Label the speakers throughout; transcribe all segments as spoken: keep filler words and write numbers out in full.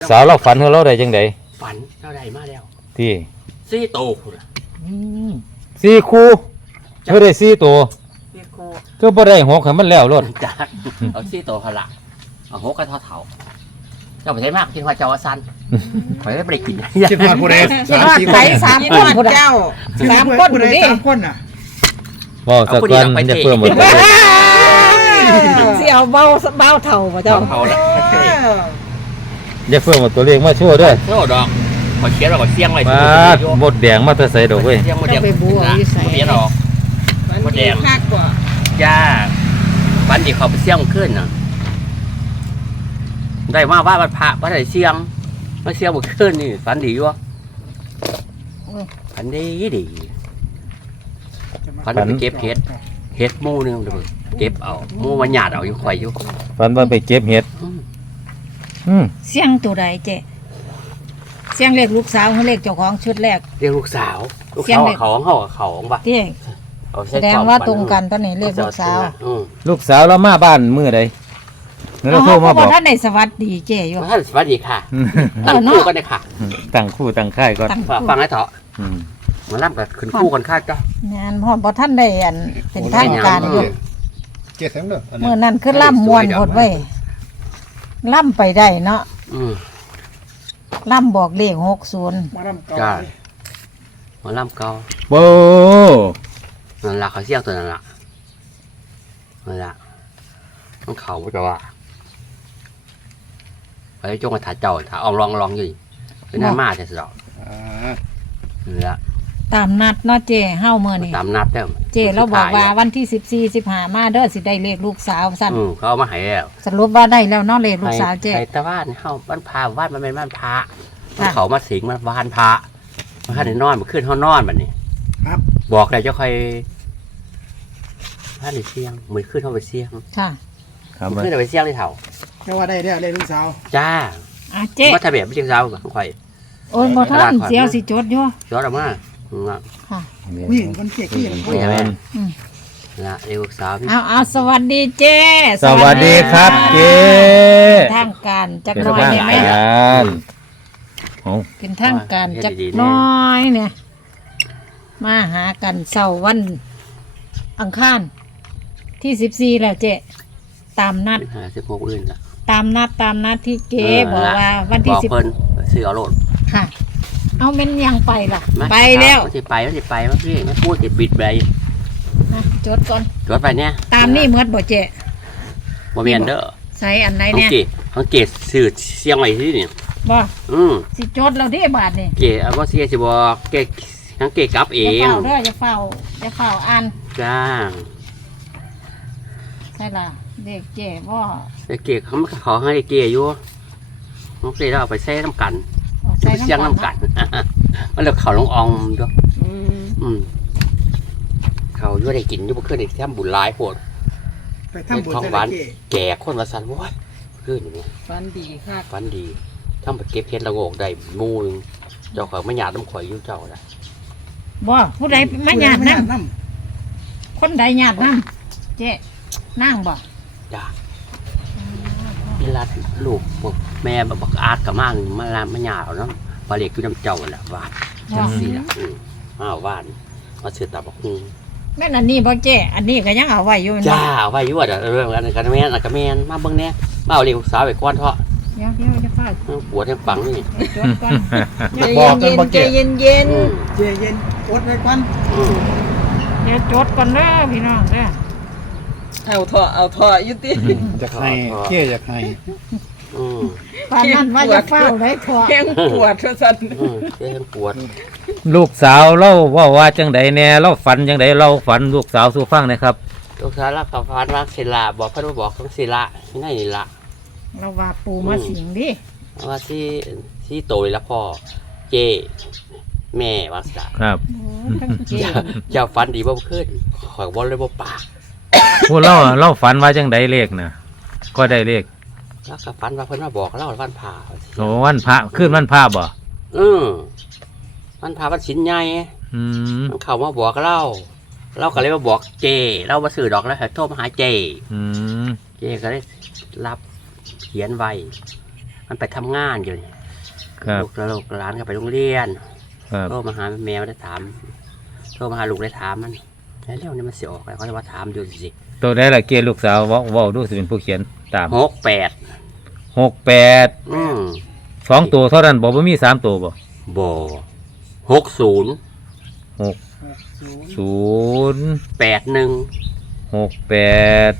Speaker 1: สาวเราฝันของเราได้จังได
Speaker 2: ฝันเราได้มาแล้ว
Speaker 1: ที่
Speaker 2: สี่โตคุณ
Speaker 1: สี่คู่เธอได้สี่ตัว
Speaker 2: สี่โค
Speaker 1: ก็บ่ได้หกให้มันแล้วรถ
Speaker 2: จักเอาสี่โตพละเอาหกกระทอเถาเจ้าไปใช้มากคิดว่าเจ้าว่าสั้นไปได้ไปกิน
Speaker 3: คิดว่าผู้ใด
Speaker 4: คิดว่าไข่สามคนผู้เจ้าสามคนผู้ใดสามคนน่ะ
Speaker 1: บ่สักวันจะเพิ่มหมด
Speaker 4: สิเอาเบาเบาเท่าบ่เจ้า
Speaker 2: เท่าแล้ว
Speaker 1: อย่าเพิ่มหมดตัวเลขมาชั่วด้วย
Speaker 2: โซ่ดอกขอเขียนเราขอเสียงไว้
Speaker 1: มาหมดแดงมาแต่ใส่ดอกเว้ย
Speaker 2: เสียงหมดแดงไปบัวเขียนออกหมดแดงจ้าฝันที่เขาไปเสียงขึ้นน่ะได้มาว่าวันพระว่าได้เสียงมาเสียงหมดขึ้นนี่ฝันดีวะฝันดีดีฝันไปเก็บเห็ดเห็ดมูนึงเดี๋ยวเก็บเอามูมันหยาดเอาอยู่ข่อยอยู่
Speaker 1: ฝันว่าไปเก็บเห็ด
Speaker 4: เสียงตัวใดเจ๊เสียงเล็กลูกสาวเขาเล็กเจ้าของชุดแรก
Speaker 2: เรียกลูกสาวลูกสาวเขาเขาเขาบ่
Speaker 4: ที่แสดงว่าตรงกันตอนนี้เรียกลูกสาว
Speaker 1: ลูกสาวเรามาบ้านมื้อใด
Speaker 4: เราโทรมาบอกท่านในสวัสดีเจ๊อยู่
Speaker 2: ท่านสวัสดีค่ะตั้งคู่กันเลยค่ะ
Speaker 1: ตั้งคู่ตั้งค่ายก่อน
Speaker 2: ฟังให้เถอะมาล่ำกับขึ้นคู่กันค่ายจ้ะ
Speaker 4: งานพอดท่านได้อันเป็นทางการอยู่
Speaker 3: เจ็ดแสนเด้อ
Speaker 4: เมื่อนั้นคือล่ำมวนหมดไว้ล่ำไปได้เนาะล่ำบอกเลขหกศูนย์
Speaker 2: มาล่ำเก่ามาล่ำเก่า
Speaker 1: โบ้
Speaker 2: นั่นละเขาเสี้ยงตัวนั่นละนั่นละต้องเขาจะว่าไปจงมาถ่ายเจ้าถ่ายเอาลองลองอยู่เป็นหน้ามาแต่สดอกนี่ละ
Speaker 4: ตามนัดเนาะเจ้เฮ้าเมื่อนี่
Speaker 2: ตามนัดแล้ว
Speaker 4: เจ้เราบอกว่าวันที่สิบสี่สิบห้ามาเด้อสิได้เลขลูกสาวสั้น
Speaker 2: เขาเอามาให้แล้ว
Speaker 4: สรุปว่าได้แล้วเนาะเลขลูกสาวเจ้
Speaker 2: แต่ว่าเฮ้าบ้านพาบ้านมันเป็นบ้านพระเขามาสิงมาบ้านพระมาให้นอนมาขึ้นห้องนอนแบบนี้
Speaker 3: ครับ
Speaker 2: บอกเลยเจ้าใครท่านในเสียงมือขึ้นเข้าไปเสียง
Speaker 4: ค่ะ
Speaker 2: ขึ้นไปเสียงเลยเถ่า
Speaker 3: แค่ว่าได้ได้เลยลูกสาว
Speaker 2: จ้า
Speaker 4: เจ๊
Speaker 2: ว่าทะเบียนไม่ใช่สาวของใคร
Speaker 4: โอ้ยบ่ท่านเสียวสิจดอยู่
Speaker 2: จดออกมา
Speaker 4: ค่ะ
Speaker 3: นี่คนเจ๊กี้
Speaker 2: ไม่ใช่ไหมนะเอวสาว
Speaker 4: เอาเอาสวัสดีเจ๊
Speaker 1: สวัสดีครับเจ๊
Speaker 4: ทางการจักน้อยเนี่ยไหมเป็นทางการจักน้อยเนี่ยมาหากันเสาร์วันอังคารที่สิบสี่แล้วเจ๊ตามนัด
Speaker 2: สิบหกอื่นละ
Speaker 4: ตามนัดตามนัดที่เจ๊บอกว่าวันที่สิบ
Speaker 2: ซื้อเอาโหลด
Speaker 4: ค่ะเอาเป็นยังไปล่ะไปแล้ว
Speaker 2: จะไปไม่จะไปมั้งพี่ไม่พูดจะบิดไป
Speaker 4: จดก่อน
Speaker 2: จดไปเนี่ย
Speaker 4: ตามนี่เมื่อบ่เจ๊
Speaker 2: บ่เมียนเด้อ
Speaker 4: ใส่อันไหนเนี่ย
Speaker 2: ทั้งเกศสื่อเสียงไว้ที่นี่
Speaker 4: บ่
Speaker 2: อืม
Speaker 4: สิจดเราได้บาทนี่
Speaker 2: เกศเอาว่าเสียสิบอกเกศทั้งเกศกลับเอง
Speaker 4: อย่าเฝ้าเด้ออย่าเฝ้าอย่าเฝ้าอ่าน
Speaker 2: จ้า
Speaker 4: ใช่ล่ะเด็กเจ๊พ่อ
Speaker 2: เกศเขาขอให้เกศอยู่น้องเกศเราเอาไปแซ่น้ำกันเสียงน้ำกันมันเลยเขาลงอองด้วยอืมเขาอยู่ได้กินอยู่เมื่อคืนนี่ทำบุญร้ายโหด
Speaker 3: ไปทำบุญ
Speaker 2: ท้องหวานแก่คนละสันว้ายคืนอย่างนี้
Speaker 4: ฟันดีค่ะ
Speaker 2: ฟันดีทำไปเก็บเพชรละโงกได้มูนึงเจ้าเขาไม่หยาดน้ำข่อยยุ่งเจ้าได้
Speaker 4: บ่ผู้ใดไม่หยาดน้ำคนใดหยาดน้ำเจ๊นั่งบ่
Speaker 2: จ้าเวลาลูกแม่บอกอาดกับมากมาลาไม่หยาดเนาะปลาเล็กคือน้ำเจ้าแหละวานจังสีละอ้าววานมาเสือตาบอกฮู
Speaker 4: แม่นอันนี้บ่เจ๊อันนี้ก็ยังเอาไว้อยู่
Speaker 2: จ้าเอาไว้อยู่ว่าเรื่องอะไรกันแม่นกันแม่นมาเบิ่งแน่มาเอาเลี้ยงสาวไปก้อนเถาะ
Speaker 4: เดี๋ยวเดี๋ยวจะฟาด
Speaker 2: ปวดทั้งปังนี่
Speaker 4: จดก่อนบอกกันบ่เจ๊เย็นเย็น
Speaker 3: เจ๊เย็นอดไว้ก่อน
Speaker 4: เดี๋ยวจดก่อนเด้อพี่น้องเด้อ
Speaker 5: เอาเถอะเอาเถอะยุติ
Speaker 3: จะใครเจ๊จะใคร
Speaker 4: ปานนั้นว่าจะเฝ้าได้เถอะ
Speaker 5: แข้งปวดทุกสัน
Speaker 2: แข้งปวด
Speaker 1: ลูกสาวเล่าว่าว่าจังไดแน่เล่าฝันจังไดเล่าฝันลูกสาวสู่ฟังนะครับ
Speaker 2: ลูกสาวเราขับฝันว่าศิลาบอกเพื่อนบอกเขาศิลาไม่ได้นี่ละ
Speaker 4: เราว่าปูมาสิงดิ
Speaker 2: ว่าที่ที่โตแล้วพ่อเจแม่วาสนา
Speaker 1: ครับ
Speaker 2: เจ้าฝันดีบ่ขึ้นขอยบอลเลยบ่ปาก
Speaker 1: พูดเล่าเล่าฝันว่าจังไดเลขนะก็ได้เลข
Speaker 2: แล้วขับฝันว่าเพื่อนมาบอกเล่าวันพา
Speaker 1: โอ้วันพระขึ้นวันพระบ่
Speaker 2: อืมวันพาวันสินใหญ่
Speaker 1: อืม
Speaker 2: เขามาบอกเล่าเราก็เลยมาบอกเจเรามาสื่อดอกแล้วโทรมาหาเจ
Speaker 1: อืม
Speaker 2: เจก็ได้รับเขียนไว้มันไปทำงานอยู่นี่
Speaker 1: ครับ
Speaker 2: ลูกแล้วลูกหลานก็ไปโรงเรียน
Speaker 1: ครับ
Speaker 2: โทรมาหาแม่ได้ถามโทรมาหาลูกได้ถามมันแล้วเรื่องนี้มันเสียออกอะไรเขาจะว่าถามอยู่สิ
Speaker 1: ตัวได้ละเกลูกสาวเว้าเว้าดูสิเป็นผู้เขียนตาม
Speaker 2: หกแปด
Speaker 1: หกแปด
Speaker 2: อืม
Speaker 1: สองตัวเท่านั้นบอกว่ามีสามตัวบ่
Speaker 2: บ่หกศูนย์
Speaker 1: หก
Speaker 3: หกศูนย์
Speaker 1: ศูนย์
Speaker 2: แปดหนึ่ง
Speaker 1: หกแปด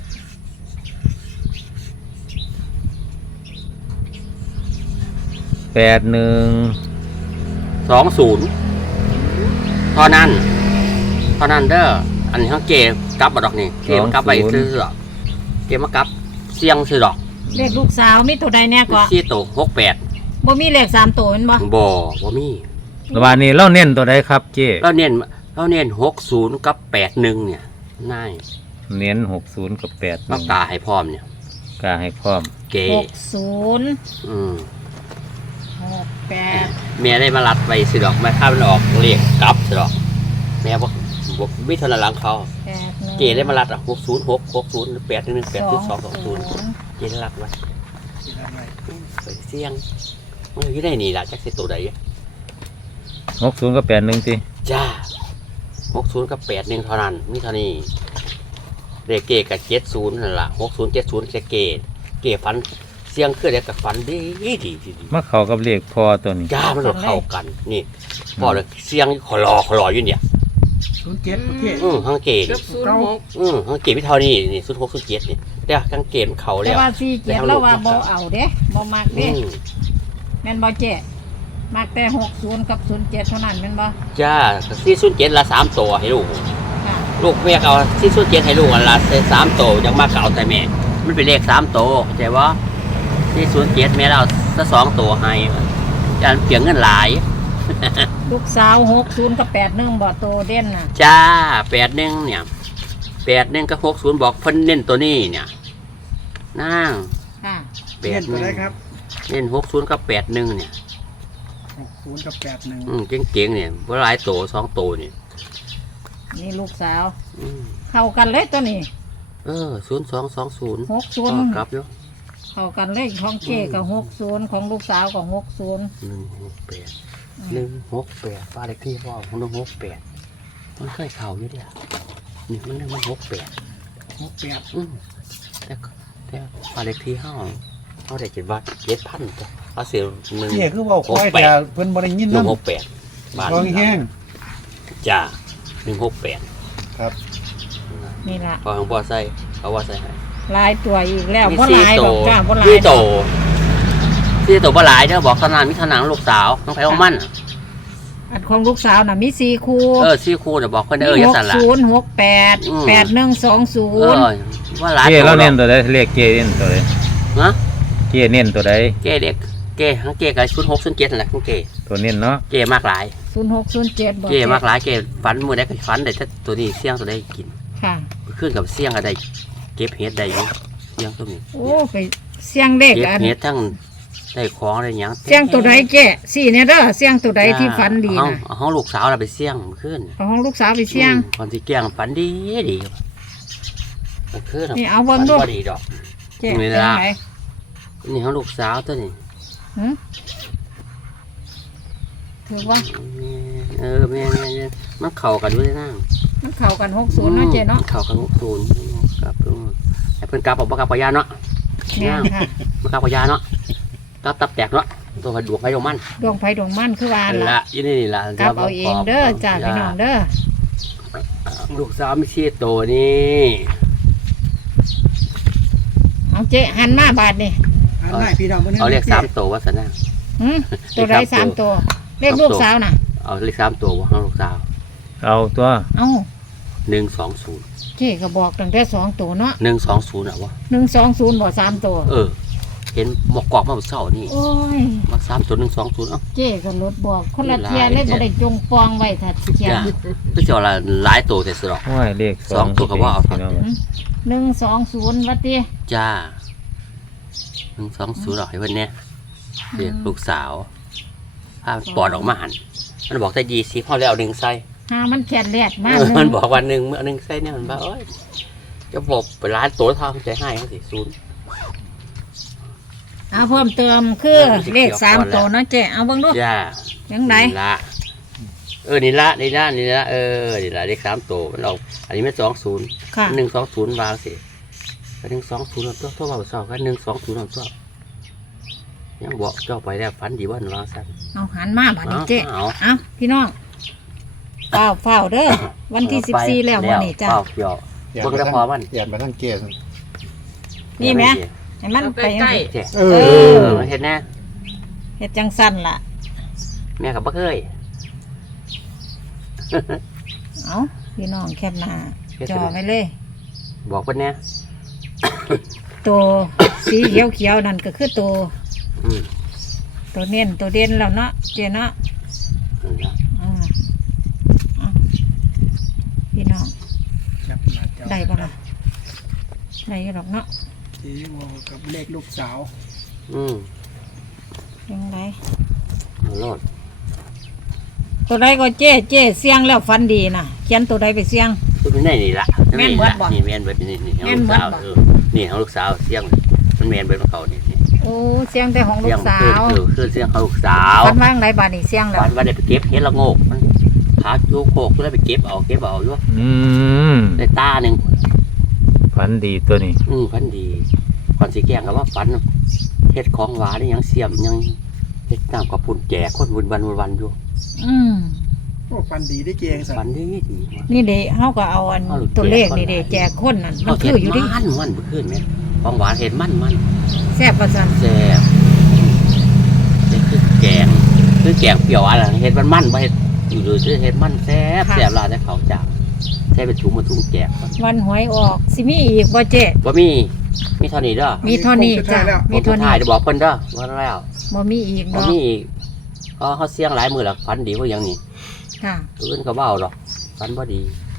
Speaker 1: แปดหนึ่ง
Speaker 2: สองศูนย์เท่านั้นเท่านั้นเด้ออันนี้เขาเกกลับมาดอกนี่เกมากลับไปซื้อดอกเกมากลับเสียงซื้อดอก
Speaker 4: เลขลูกสาวมีตัวใดแน่ก็
Speaker 2: ซี่โตหกแปด
Speaker 4: บ่มีเลขสามตัวแม่นบ่
Speaker 2: บ่บ่มี
Speaker 1: ระหว่างนี้เราเน้นตัวใดครับเจ้
Speaker 2: เราเน้นเราเน้นหกศูนย์กับแปดหนึ่งเนี่ยง่าย
Speaker 1: เน้นหกศูนย์กับแปด
Speaker 2: ปากกาให้พร้อมเนี่ย
Speaker 1: กาให้พร้อม
Speaker 2: เก
Speaker 4: หกศูนย์
Speaker 2: อืม
Speaker 4: หกแปด
Speaker 2: แม่ได้มารัดไปซื้อดอกแม่ข้ามันออกเรียกกลับซื้อดอกแม่บอกบอกวิทยาหลังเขา
Speaker 4: แปดหนึ่ง
Speaker 2: เกได้มารัดอ่ะหกศูนย์หกหกศูนย์แปดหนึ่งแปดศูนย์สองสองศูนย์เกได้รัดไว้
Speaker 3: ที่ทำไม
Speaker 2: ไปเสี่ยงมันอยู่ได้นี่ล่ะจักสิตัวใด
Speaker 1: หกศูนย์กับแปดหนึ่งสิ
Speaker 2: จ้าหกศูนย์กับแปดหนึ่งเท่านั้นมีเท่านี้เด็กเกกับเจ็ดศูนย์นั่นล่ะหกศูนย์เจ็ดศูนย์จะเกเกฟันเสียงขึ้นแล้วกับฟันดีดีดีดี
Speaker 1: มาเข้ากับเลขพอตัวนี้
Speaker 2: จ้ามันเราเข้ากันนี่พอเลยเสียงขอรอขอรออยู่เนี่ย
Speaker 3: ศูนย์เจ็ดโอเค
Speaker 2: อืมทั้งเก
Speaker 5: กับศูนย์หก
Speaker 2: อืมทั้งเกไม่เท่านี้นี่สุดหกสุดเจ็ดนี่แต่ทั้งเกมเขา
Speaker 4: แต่
Speaker 2: แล้ว
Speaker 4: ว่าสี่เจ็ดแล้วว่าบ่เอาเด้บ่มัก
Speaker 2: อื
Speaker 4: เด้
Speaker 2: ม
Speaker 4: แม่นบ่เจ๊มักแต่หกศูนย์กับศูนย์เจ็ดเท่านั้นแม่นบ่
Speaker 2: จ้าที่สุดเจ็ดละสามตัวให้ลูก
Speaker 4: ค่ะ
Speaker 2: ลูกแม่เอาที่สุดเจ็ดให้ลูกอันละสามตัวยังมาเก่าแต่แม่มันเป็นเลขสามตัวเข้าใจว่าที่ศูนย์เจ็ดแม่เราสักสองตัวให้จะเปลี่ยนเงินหลาย
Speaker 4: ลูกสาวหกศูนย์กับแปดหนึ่งบ่โตเด่นน่ะ
Speaker 2: จ้าแปดหนึ่งเนี่ยแปดหนึ่งกับหกศูนย์บอกเพิ่นเน้นตัวนี้เนี่ยนั่ง
Speaker 4: ค่ะ
Speaker 2: แป
Speaker 3: เปลี่ย
Speaker 2: ด
Speaker 3: น
Speaker 2: ห
Speaker 3: ตัว
Speaker 2: นึ่ง
Speaker 3: ได้ครับ
Speaker 2: เน้นหกศูนย์กับแปดหนึ่งเนี่ย
Speaker 3: หกศูนย์กับแปดหนึ่ง
Speaker 2: อืมเก่งๆเนี่ยว่าหลายตัวสองตัวเนี่ย
Speaker 4: นี่ลูกสาว
Speaker 2: อืม
Speaker 4: เข้ากันเลยตัวนี้
Speaker 2: เออศูนย์สองสองศูนย์
Speaker 4: หกศูนย์
Speaker 2: กลับอยู่
Speaker 4: เข้ากันเลยของเจ๊กับหกศูนย์ของลูกสาวกับหกศูนย์
Speaker 2: หนึ่งหกแปดหนึ่งหกแปดป้าเล็กที่พ่อของหนึ่งหกแปดมันเคยเข่าอยู่เดียวนี่มันหนึ่งมันหกแปด
Speaker 3: หกแปด
Speaker 2: อืมแต่แต่ป้าเล็กที่ห้าเขาได้เจ็ดวัดเจ็ดพันตัวเอาเสียหนึ่ง
Speaker 3: เจ๊คือเว่าคอยแต่เพิ่นบ่ได้ยิน
Speaker 2: หนึ่ง
Speaker 3: น้ำ
Speaker 2: หกแปดบ้าน
Speaker 3: ร้องแห้ง
Speaker 2: จ้าหนึ่งหกแปด
Speaker 3: ครับ
Speaker 4: นี่ล่ะ
Speaker 2: พอของพ่อใส่เขาว่าใส่ให้
Speaker 4: หลายตัวอีกแล้ว
Speaker 2: มี
Speaker 4: บ่ห
Speaker 2: สี่
Speaker 4: ลาย
Speaker 2: โต
Speaker 4: ดอกจ้าบ่หลาย
Speaker 2: สี่โต
Speaker 4: ดอก
Speaker 2: สี่โตบ่หลายเด้อบอกขนาดมีขนาดลูกสาวต้องไปเอามัน
Speaker 4: อันของลูกสาวน่ะมีสี่คู่
Speaker 2: เออสี่คู่เดี๋ยวบอกเพิ่นเด้อ
Speaker 4: มี
Speaker 2: อย่า
Speaker 4: หก
Speaker 2: สั่นละ
Speaker 4: ศูนย์หกแปด
Speaker 2: อืม
Speaker 4: แปดหนึ่งสองศู
Speaker 2: เอน
Speaker 4: ย์
Speaker 2: อว่าหลาย
Speaker 1: เจ้
Speaker 2: ตัว
Speaker 1: เรา
Speaker 2: หร
Speaker 1: เน้
Speaker 2: อน ก
Speaker 1: ตัวใดเลขเจ้เน้นตัวใด
Speaker 2: ฮะ
Speaker 1: เจ้เน้นตัวใด
Speaker 2: เก้เด็กเก้ทั้งเก้กับชุดหกชุดเจ็ดนั่นแหละของเก้
Speaker 1: ตัวเน้นเนาะ
Speaker 2: เก้มากหลาย
Speaker 4: ศูนย์หกศูนย์เจ็ดบ่
Speaker 2: เก้มากหลายเก้ฝันมือได้ก็ฝันได้ถ้าตัวนี้เสี่ยงตัวได้กิน
Speaker 4: ค่ะ
Speaker 2: ขึ้นกับเสี่ยงอะไรเก็บเห็ดได้อยู่เสี่ยงตัวนี้
Speaker 4: โอ้ไปเสียงเด็ก
Speaker 2: เก็บ
Speaker 4: อัน
Speaker 2: เห็ดทั้งได้ของได้หยัง
Speaker 4: เสียงตัวใดเจ๊สี่เนี่ยเด้อเสียงตัวใดที่ฝันดี
Speaker 2: เอา
Speaker 4: นะ
Speaker 2: เอาห้องลูกสาวเราไปเสี่ยงขึ้น
Speaker 4: เอาของลูกสาวไปเสียง
Speaker 2: คนที่แกล้งฝันดีดีมันขึ้น
Speaker 4: นี่เอาเบิ่
Speaker 2: ฝั
Speaker 4: ง
Speaker 2: น
Speaker 4: ดู
Speaker 2: บ่ดีดอก
Speaker 4: เจ๊
Speaker 2: นี่
Speaker 4: เป็น
Speaker 2: ล่ะ
Speaker 4: ไง
Speaker 2: นี่ห้องลูกสาวตัวนี้
Speaker 4: หืมถือว่า
Speaker 2: เออแม่แม่แม่มันเข่ากันด้วยนั่ง
Speaker 4: มันเข้ากันหกศูนย์เนาะเจ๊เนาะ
Speaker 2: เข่ากันหกศูนย์กลับตัวไอ้เพิ่นกลับบอกว่ากลับปยาเนาะ
Speaker 4: แม่นค่ะ
Speaker 2: มากลับปยาเนาะกลับตับแตกเนาะตัวดวงไฟดวงมัน
Speaker 4: ดวงไฟดวงมั่นคือว่า
Speaker 2: อัน
Speaker 4: ล่ะ
Speaker 2: ละยี่นี่ละ
Speaker 4: กลับเอาเองเด้อจ้าพี่น้องเด้อ
Speaker 2: ลูกสาวไม่ชี้ตัวนี่
Speaker 4: เอาเจ๊หันมาบาทนี่
Speaker 3: อันไหนพี่น้องเพิ่น
Speaker 2: เอาเลขสามตัวว่าสนะ
Speaker 4: หืมตัวใดสามตัวเลขลูกสาวน่ะ
Speaker 2: เอาเลขสามตัวว่าห้องลูกสาว
Speaker 1: เอาตัว
Speaker 4: เอ้า
Speaker 2: หนึ่งสองศูนย์
Speaker 4: เจ๊ก็บอกตั้งแต่สองตัวเนาะ
Speaker 2: หนึ่งสองศูนย์อ่ะวะ
Speaker 4: หนึ่งสองศูนย์บ่สามตัว
Speaker 2: เออ เห็นหมอกกอกมาเศร้านี่
Speaker 4: โอ้ย
Speaker 2: มาสามศูนย์หนึ่งสองศูนย์เอ้า
Speaker 4: เจ๊ก็ลดบอกคนละเทียเลยบ่ได้จงปองไว้ถ้าเทีย
Speaker 2: จ้าก็จะเอาละหลายตัวแต่สดอก
Speaker 1: ห้อยเลข
Speaker 2: สองตัวก็ว่าเอา
Speaker 1: พี่น้อง
Speaker 4: หนึ่งสองศูนย์วัดดิ
Speaker 2: จ้าหนึ่งสองศูนย์หรอกให้เพื่อนเนี่ยเรียกลูกสาวพาปอดออกมาหันมันบอกแต่ยีสีพ่อแล้วเอาหนึ่งไส้
Speaker 4: หามันแขนแลดมาก
Speaker 2: เออ
Speaker 4: เล
Speaker 2: มัน
Speaker 4: ย
Speaker 2: บอกวันหนึ่งเอาหนึ่งไส้เนี่ยมันบอกเอ้ยจะบอกไปร้านตัวทองใจให้เขาสิศูนย์
Speaker 4: เอาเพิ่มเติมคือเลขสามตัวเนาะเจ๊เอาเบิ่งดู
Speaker 2: จ้า
Speaker 4: ยังไง
Speaker 2: นี่ละเออนี่ละนี่ละนี่ละเออนี่ละเลขสามตัวมันออกอันนี้ไม่สองศูนย์
Speaker 4: ค่ะ
Speaker 2: หนึ่งสองศูนย์วางสิหนึ่งสองศูนย์ตัวตัวเบาสองกันหนึ่งสองศูนย์ตัวยังบอกเจ้าไปแล้วฝันดีว่าหนูวางสั้น
Speaker 4: เอาหันมาบัดนี้เจ๊
Speaker 2: เอา
Speaker 4: เอาพี่น้องเฝ้าเฝ้าเด้อวันที่สิบสี่แล้ววันนี้จ้า
Speaker 2: เปล่าเกี่ยวเบิ่งแต่พอมัน
Speaker 3: เหยียดมาทั้งเกศ
Speaker 4: นี่ไหมให้มันไปยังไง
Speaker 2: เจ๊
Speaker 3: เอ
Speaker 2: เอ
Speaker 3: อ
Speaker 2: อเห็นแน่
Speaker 4: เฮ็ดจังสั้นล่ะ
Speaker 2: แม่กับบ่เคย
Speaker 4: เอาพี่น้องแคบหน้าจอไว้เลย
Speaker 2: บอกเพิ่นแน่
Speaker 4: ตัวสีเขียวเขียวๆนั่นก็คือตัว
Speaker 2: อืม
Speaker 4: ตัวเน้นตัวเด่นแล้วเนาะเจเนาะ
Speaker 2: นั่นล่ะ
Speaker 4: อ่าเอาพี่น้อง
Speaker 3: จับหน้าจอ
Speaker 4: ได้ปะล่ะได้อยู่หรอกเนาะ
Speaker 3: ที่วอกับเลขลูกสาว
Speaker 2: อืม
Speaker 4: ยังไง
Speaker 2: เอาโลด
Speaker 4: ตัวใดก็เจ๊เจ๊เสียงแล้วฟันดีนะเขียนตัวใดไปเสียง
Speaker 2: ตัวเป็นได้นี่ล่ะ
Speaker 4: แม่นเบิดบ่
Speaker 2: นี่แม่นเบิดนี่นี่ของ
Speaker 4: แม่น
Speaker 2: ลูก
Speaker 4: เบิด
Speaker 2: สาว
Speaker 4: บ่
Speaker 2: เออนี่ของลูกสาวเสียงมันแม่นเบิดของเขานี่นี่
Speaker 4: โอ้เสียงแต่ของลู
Speaker 2: เสียง
Speaker 4: กสา
Speaker 2: คือ
Speaker 4: ว
Speaker 2: คือคือเสียงของลูกสาว
Speaker 4: ฟันว่างไรบาดนี่เสียงแล้ว
Speaker 2: ฝันว่าได้ไปเก็บเห็ดละโงกมันขาจูโคกก็ได้ไปเก็บเอาเก็บเอาอยู่
Speaker 1: อืม
Speaker 2: ได้ตาหนึ่ง
Speaker 1: ฝันดีตัวนี้
Speaker 2: อืมฝันดีก่อนสิแกล้งกับว่าฝันเฮ็ดของหวานนี่ยังเสียมยังเฮ็ดน้ำกับปุ่นแจกคนวุ่นวันวุ่นวันอยู่
Speaker 4: อืม
Speaker 3: โอ้ฟันดีได้เกงสัน
Speaker 2: ฝันดีดี
Speaker 4: นี่เด็เฮาก็เอาอัน
Speaker 2: เอาลูก
Speaker 4: ตัวเลข
Speaker 2: แจก
Speaker 4: นี่เด็
Speaker 2: คนละ
Speaker 4: แจกคนนั่นมัน
Speaker 2: เขา
Speaker 4: คื
Speaker 2: เฮ็
Speaker 4: อ
Speaker 2: ด
Speaker 4: อยู่ดิ
Speaker 2: มันมันบ่ขึ้นแม่ของหวานเฮ็ดมันมัน
Speaker 4: แซ่บประสัน
Speaker 2: แซ่บนี่คือแกงคือแกงเปรี้ยวอะไรเฮ็ดมันมันบ่เฮ็ดอยู่ดูซื่อเฮ็ดมันแซ่บแซ่บลาแต่เขาจ้าใช้เป็นถุงมาถุงแจก
Speaker 4: วันหวยออกสิมีอีกบ่เจ๊
Speaker 2: บ่มีมีเท่านี้เด้อ
Speaker 4: มีเท่านี้จ้ะมี
Speaker 2: มี
Speaker 4: เท่า
Speaker 2: ถ่า
Speaker 4: นี้
Speaker 2: ยจะบอกเพิ่นเด้อว่าแล้ว
Speaker 4: บ่มีอีก
Speaker 2: บ่
Speaker 4: เนาะ
Speaker 2: มีอีกเขาเขาเสียงหลายมือแล้วฝันดีว่าอย่างนี้
Speaker 4: ค่ะ
Speaker 2: อื่นก็เว้าดอกฝันบ่ดี
Speaker 4: ค